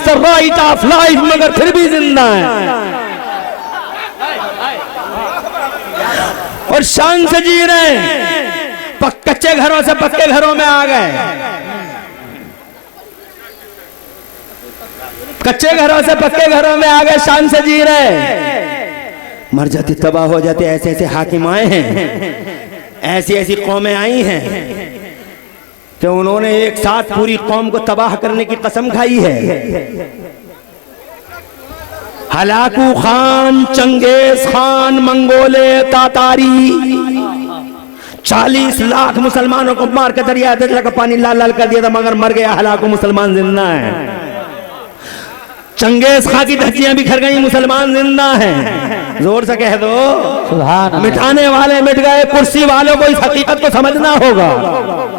Loss the right of life, मगर फिर भी जिंदा है और शान से जी रहे हैं। कच्चे घरों से पक्के घरों में आ गए, कच्चे घरों से पक्के घरों में आ गए, शान से जी रहे। मर जाती, तबाह हो जाते। ऐसे ऐसे हाकिम आए हैं, ऐसी ऐसी कौमें आई हैं कि उन्होंने एक साथ पूरी कौम को तबाह करने की कसम खाई है। Hulagu Khan, Genghis Khan, मंगोले, तातारी 40 lakh मुसलमानों को मार के दरिया दजला का पानी लाल लाल कर दिया था, मगर मर गया। हलाकू मुसलमान जिंदा है। चंगेज खान की धज्जियां बिखर गई, मुसलमान जिंदा हैं। जोर से कह दो सुभान अल्लाह। मिटाने वाले मिट गए, कुर्सी वालों को इस हकीकत को समझना होगा।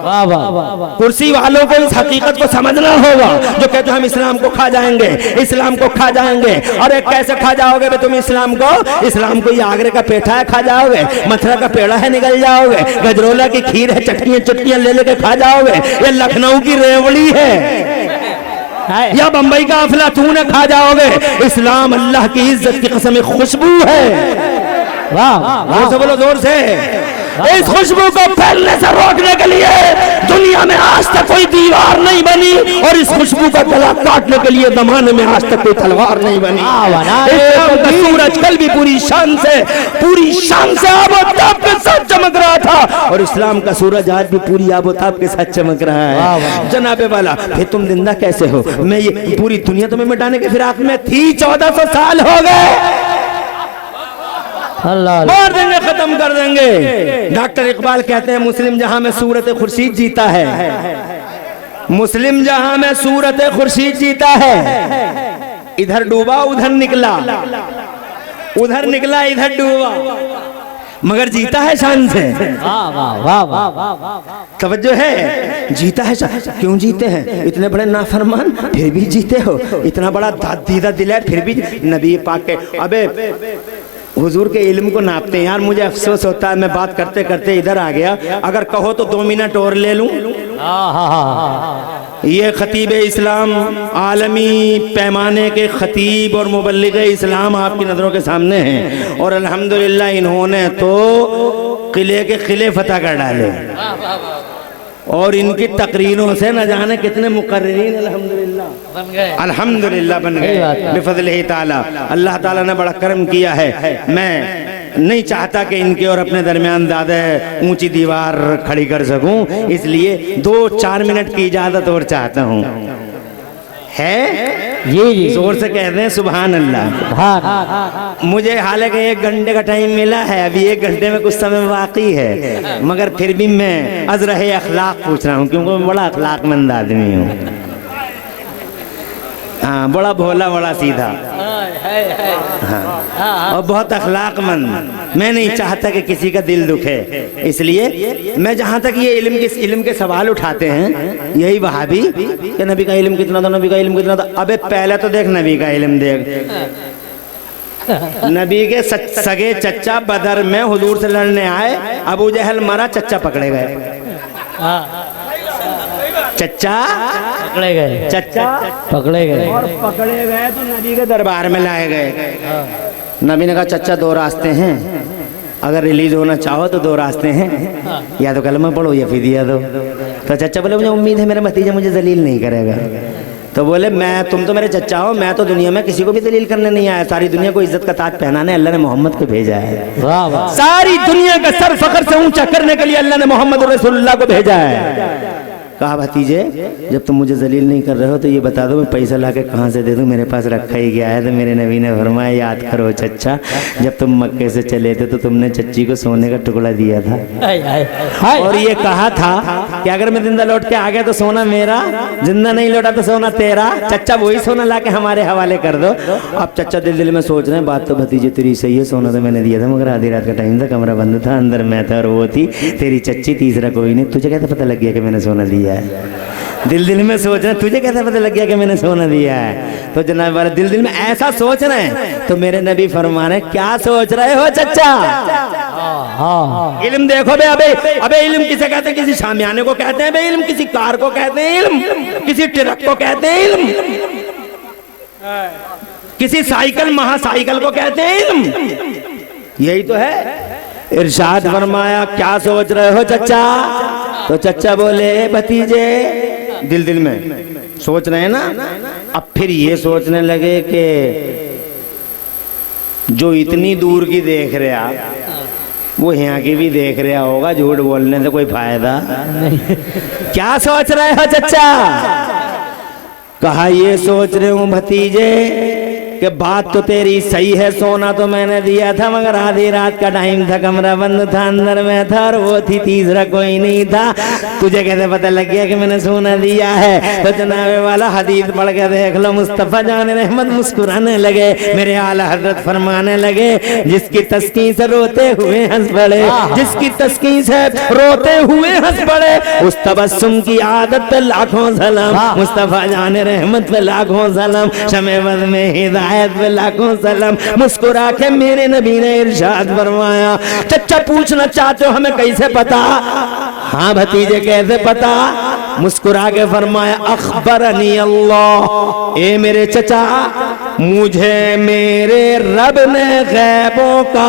वाह वाह, कुर्सी वालों को इस हकीकत को समझना होगा जो कहते हम इस्लाम को खा जाएंगे, इस्लाम को खा जाएंगे। अरे कैसे खा जाओगे बे तुम इस्लाम को? इस्लाम को ये आगरे का पेठा है, खा जाओगे। मथुरा का पेड़ा है, निकल जाओगे। गजरोला की खीर है, चटनियां चटनियां ले लेके खा जाओगे। ये लखनऊ की रेवड़ी है या बंबई का अफलातून है, खा जाओगे। इस्लाम अल्लाह की इज्जत की कसम एक खुशबू है। वाह, जोर से बोलो, जोर से। इस खुशबू को फैलने से रोकने के लिए दुनिया में आज तक कोई दीवार नहीं बनी और इस खुशबू का गला काटने के लिए जमाने में आज तक कोई तलवार नहीं बनी। सूरज कल भी पूरी शान से आबोताब के साथ चमक रहा था और इस्लाम का सूरज आज भी पूरी आबोताब के साथ चमक रहा है। जनाबे वाला, फिर तुम जिंदा कैसे हो? मैं ये पूरी दुनिया तुम्हें मिटाने के फिराक में थी। 1400 साल हो गए, मार देंगे, खत्म कर देंगे। डॉक्टर इकबाल कहते हैं मुस्लिम जहां में सूरत खुर्शीद जीता है, मुस्लिम जहां में सूरत खुर्शीद जीता है। इधर डूबा उधर निकला, उधर निकला इधर डूबा, मगर जीता है शान से। तवज्जो है, जीता है। क्यों जीते हैं? इतने बड़े नाफरमान फिर भी जीते हो, इतना बड़ा दीदा दिल है फिर भी नबी पाक के। अबे हुजूर के इल्म को नापते हैं यार। मुझे अफसोस होता है, मैं बात करते करते इधर आ गया। अगर कहो तो 2 मिनट और ले लूं। ये खतीब इस्लाम, आलमी पैमाने के खतीब और मुबल्लिग इस्लाम आपकी नज़रों के सामने हैं और अल्हम्दुलिल्लाह इन्होंने तो किले के किले फतह कर डाले और इनकी तकरीरों से न जाने कितने मुकर्रिरीन अल्हम्दुलिल्लाह बन गए बिफज़लिही ताला। अल्लाह ताला ने बड़ा करम किया है। मैं नहीं चाहता कि इनके और अपने दरमियान ज़्यादा ऊंची दीवार खड़ी कर सकूं, इसलिए 2-4 मिनट की इजाज़त और चाहता हूं। है जी, जोर से कह दें सुभान अल्लाह। मुझे हालांकि 1 घंटे का टाइम मिला है, अभी 1 घंटे में कुछ समय बाकी है, मगर फिर भी मैं अज़रहे अखलाक पूछ रहा हूँ क्योंकि मैं बड़ा अखलाकमंद आदमी हूँ। हाँ, बड़ा भोला, बड़ा सीधा, हाँ, और बहुत अखलाकमंद। मैं नहीं चाहता कि किसी का दिल दुखे, इसलिए मैं जहाँ तक ये इल्म के सवाल उठाते हैं, यही वहाबी कि नबी का इल्म कितना था, नबी का इल्म कितना था। अबे पहले तो देख नबी का इल्म देख। नबी के सगे चच्चा बदर में हुजूर से लड़ने आए, अबू जहल मरा, चच्चा पकड़े गए। चच्चा पकड़े गए, चच्चा पकड़े गए और पकड़े गए तो नबी के दरबार में लाए गए। नबी ने कहा चच्चा 2 रास्ते हैं, अगर रिलीज होना चाहो तो 2 रास्ते हैं, या तो कलमा पढ़ो या फिदिया दो। तो चच्चा बोले मुझे उम्मीद है मेरा भतीजा मुझे जलील नहीं करेगा। तो बोले तुम तो मेरे चच्चा हो, मैं तो दुनिया में किसी को भी दलील करने नहीं आया, सारी दुनिया को इज्जत का ताज पहनाने अल्लाह ने मोहम्मद को भेजा है। सारी दुनिया का सर फखर से ऊंचा करने के लिए अल्लाह ने मोहम्मद रसूलुल्लाह को भेजा है। कहा भतीजे जब तुम मुझे जलील नहीं कर रहे हो तो ये बता दो मैं पैसा लाके कहाँ से दे दूँ, मेरे पास रखा ही गया है। तो मेरे नबी ने फरमाया याद करो चच्चा, जब तुम मक्के से चले थे तो तुमने चच्ची को सोने का टुकड़ा दिया था और ये कहा था कि अगर मैं जिंदा लौट के आ गया तो सोना मेरा, जिंदा नहीं लौटा तो सोना तेरा। चच्चा वही सोना लाके हमारे हवाले कर दो। अब चच्चा दिल में सोच रहे हैं बात तो भतीजे तेरी सही है, सोना तो मैंने दिया था मगर आधी रात का टाइम था, कमरा बंद था, अंदर मैं था और वो थी तेरी चच्ची, तीसरा कोई नहीं। तुझे कैसे पता लग गया कि मैंने सोना दिया? दिल में सोच रहे, तुझे कैसे पता लग गया कि मैंने सोना दिया है? तो जनाब वाले दिल में ऐसा सोच रहे हैं तो मेरे नबी फरमा रहे क्या सोच रहे हो चच्चा? इल्म देखो बे। अबे इल्म किसे कहते हैं? किसी शामियाने को कहते हैं बे इल्म, किसी कार को कहते हैं इल्म, किसी ट्रक को कहते हैं इल्म। किसी साइकिल महासाइकिल को कहते हैं इल्म। यही तो है। इरशाद फरमाया क्या सोच रहे हो चचा? तो चचा बोले भतीजे, दिल दिल में सोच रहे हैं ना। अब फिर ये सोचने लगे कि जो इतनी दूर की देख रहे आप वो यहाँ की भी देख रहा होगा, झूठ बोलने से कोई फायदा नहीं। क्या सोच रहे हो चचा? कहा ये सोच रहे हूँ भतीजे कि बात तो तेरी सही है, सोना तो मैंने दिया था मगर आधी रात का टाइम था, कमरा बंद था, अंदर में था और वो थी, तीसरा कोई नहीं था। तुझे कैसे पता लग गया कि मैंने सोना दिया है? तो जनाबे वाला हदीस पढ़ के देख लो। मुस्तफा जान रहमत मुस्कुराने लगे, मेरे आला हजरत फरमाने लगे जिसकी तस्कीन से रोते हुए हंस पड़े, जिसकी तस्कीन से रोते हुए हंस पड़े, उस तबस्सुम की आदत पे लाखों सलाम। मुस्तफा जान रहमत पे लाखों सलाम, शमेवत में हिदायत पे लाखों सलाम। मुस्कुरा के मेरे नबी ने इरशाद फरमाया, चचा पूछना चाहते हो हमें कैसे पता? हाँ भतीजे कैसे पता? मुस्कुरा के फरमाया अखबरनी अल्लाह, ए मेरे चचा मुझे मेरे रब ने गैबों का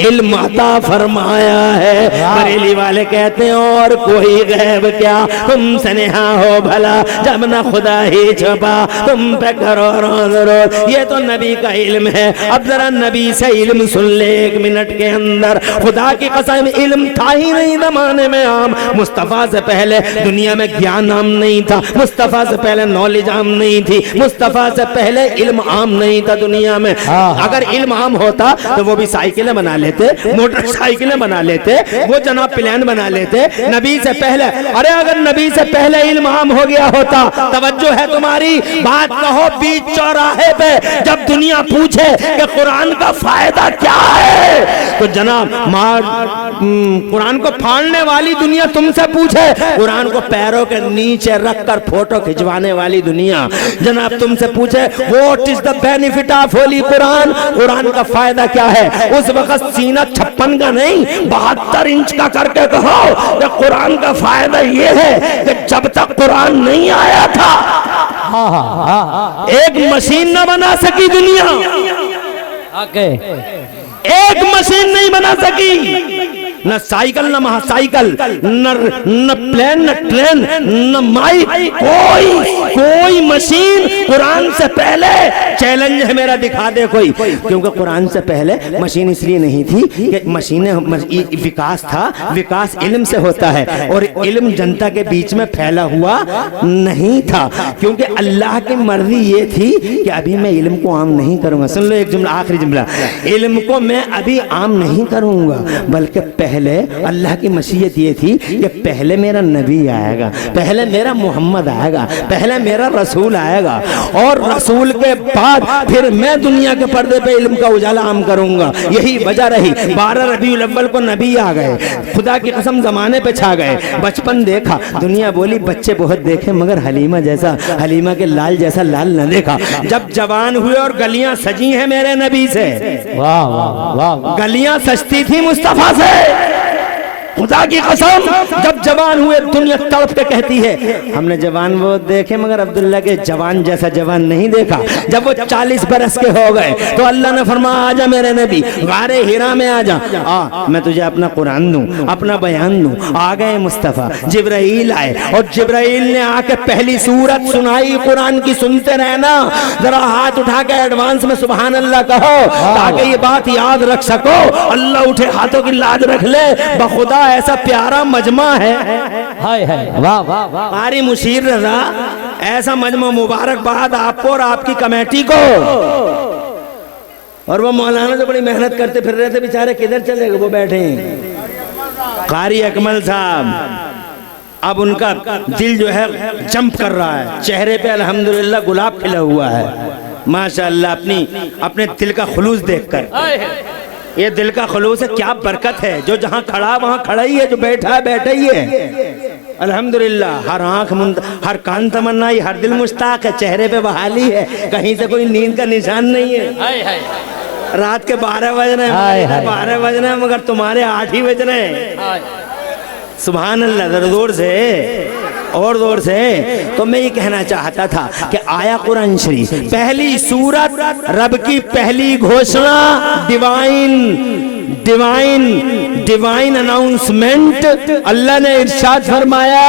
इल्म अता फरमाया है। बरेली वाले कहते हैं और कोई गैब क्या, तुमसे नेहा हो भला जब न खुदा ही छुपा, तुम पे करो रोज रोज, ये तो नबी का इल्म है। अब जरा नबी से इल्म सुन ले 1 मिनट के अंदर। खुदा की कसम इल्म था ही नहीं जमाने में आम। मुस्तफा से पहले दुनिया में ज्ञान आम नहीं था, मुस्तफा से पहले नॉलेज आम नहीं थी, मुस्तफा से पहले इल्म आम नहीं था दुनिया में। अगर इल्म आम होता तो वो भी साइकिलें बना लेते, मोटरसाइकिलें बना लेते, वो जनाब प्लेन बना लेते। नबी से पहले, अरे अगर नबी से पहले इल्म आम हो गया होता, तवज्जो है तुम्हारी बात कहो बीच चौराहे पे जब दुनिया पूछे कि कुरान का फायदा क्या है, तो जनाब कुरान को फाड़ने वाली दुनिया तुमसे पूछे, कुरान को पैरों के नीचे रखकर फोटो खिंचवाने वाली दुनिया जनाब तुमसे पूछे what is the benefit of Holi Quran, Quran का फायदा क्या है, उस वक्त सीना 56 का नहीं 72 इंच का करके कहो कि कुरान का फायदा ये है कि जब तक कुरान नहीं आया था एक मशीन न बना सकी दुनिया, एक मशीन नहीं बना सकी, न साइकिल न महासाइकिल, न प्लेन न ट्रेन न माइक, कोई मशीन कुरान से पहले। चैलेंज है मेरा, दिखा दे कोई, क्योंकि कुरान से पहले मशीन इसलिए नहीं थी कि मशीनें विकास था, विकास इल्म से होता है और इल्म जनता के बीच में फैला हुआ नहीं था, क्योंकि अल्लाह की मर्जी ये थी कि अभी मैं इल्म को आम नहीं करूंगा। सुन लो एक जुमला, आखिरी जुमला, इल्म को मैं अभी आम नहीं करूंगा, बल्कि पहले अल्लाह की मशीयत ये थी कि पहले मेरा नबी आएगा, पहले मेरा मोहम्मद आएगा, पहले मेरा रसूल आएगा और रसूल के बाद फिर मैं दुनिया के पर्दे पे इल्म का उजाला आम करूंगा। यही वजह रही 12 रबीउल अव्वल को नबी आ गए, खुदा की कसम जमाने पे छा गए। बचपन देखा, दुनिया बोली बच्चे बहुत देखे मगर हलीमा जैसा, हलीमा के लाल जैसा लाल न देखा। जब जवान हुए और गलियां सजी हैं मेरे नबी से, वाह वाह वाह, गलियां सजती थी मुस्तफा से, खुदा की कसम जब जवान हुए दुनिया तड़प के कहती है हमने जवान वो देखे मगर अब्दुल्ला के जवान जैसा जवान नहीं देखा। जब वो 40 बरस के हो गए तो अल्लाह ने फरमाया आजा मेरे नबी, गारे हिरा में आजा, मैं तुझे अपना कुरान दूं, अपना बयान दूं। आ गए मुस्तफा, जिब्राइल आए और जिब्राइल ने आके पहली सूरत सुनाई कुरान की, सुनते रहना, जरा हाथ उठा के एडवांस में सुभान अल्लाह कहो ताकि ये बात याद रख सको। अल्लाह उठे हाथों की लाज रख ले, बखुदा ऐसा प्यारा मजमा है, हाय हाय वाह वाह वाह, कारी मुशीर रजा, ऐसा मजमा, मुबारकबाद आपको और आपकी कमेटी को। और वो मौलाना जो बड़ी मेहनत करते फिर रहे थे बेचारे, किधर चले गए? वो बैठे हैं कारी अकमल साहब। अब उनका दिल जो है जंप कर रहा है, चेहरे पे अल्हम्दुलिल्लाह गुलाब खिला हुआ है माशाअल्लाह, अपने दिल का खुलूस देखकर। ये दिल का खुलूस है, क्या बरकत है। जो जहाँ खड़ा वहाँ खड़ा ही है, जो बैठा है बैठा ही है अल्हम्दुलिल्लाह। हर आंख हर कान तमन्नाई, हर दिल मुश्ताक है, चेहरे पे बहाली है, कहीं से कोई नींद का निशान नहीं है। रात के 12 बज रहे हैं, 12 बज रहे हैं मगर तुम्हारे 8 ही बज रहे हैं। सुभान अल्लाह, जोर से और जोर से। तो मैं ये कहना चाहता था कि आया कुरान शरीफ, पहली सूरत, रब की पहली घोषणा, डिवाइन अनाउंसमेंट। अल्लाह ने इरशाद फरमाया